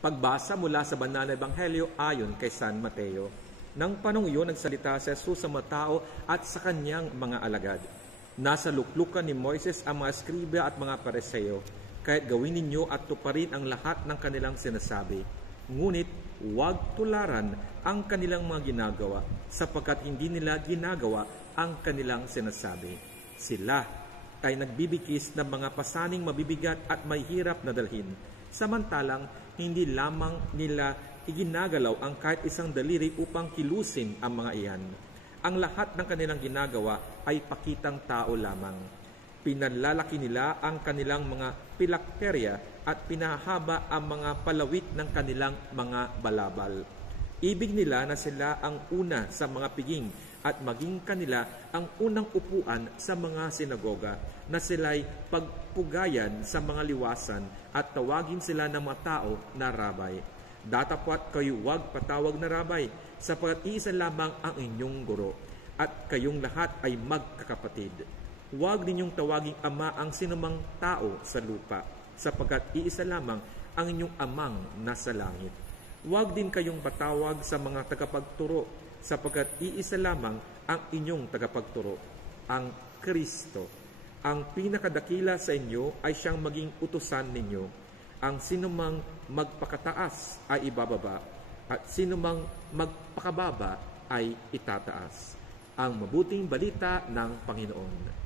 Pagbasa mula sa Banal na Ebanghelyo ayon kay San Mateo. Nang panong iyon, nagsalita si Jesus sa mga tao at sa kanyang mga alagad. Nasa luklukan ni Moises ang mga skriba at mga pariseo, kahit gawin ninyo at tuparin ang lahat ng kanilang sinasabi. Ngunit huwag tularan ang kanilang mga ginagawa, sapagkat hindi nila ginagawa ang kanilang sinasabi. Sila ay nagbibigis ng mga pasaning mabibigat at may hirap na dalhin, samantalang hindi lamang nila iginagalaw ang kahit isang daliri upang kilusin ang mga iyan. Ang lahat ng kanilang ginagawa ay pakitang tao lamang. Pinanlalaki nila ang kanilang mga pilakterya at pinahaba ang mga palawit ng kanilang mga balabal. Ibig nila na sila ang una sa mga piging at maging kanila ang unang upuan sa mga sinagoga, na sila'y pagpugayan sa mga liwasan at tawagin sila ng mga tao na rabay. Datapwat kayo huwag patawag na rabay, sapagkat iisa lamang ang inyong guro, at kayong lahat ay magkakapatid. Huwag ninyong tawaging ama ang sinumang tao sa lupa, sapagkat iisa lamang ang inyong amang nasa langit. Huwag din kayong patawag sa mga tagapagturo, sapagkat iisa lamang ang inyong tagapagturo, ang Kristo. Ang pinakadakila sa inyo ay siyang maging utusan ninyo. Ang sinumang magpakataas ay ibababa, at sinumang magpakababa ay itataas. Ang mabuting balita ng Panginoon.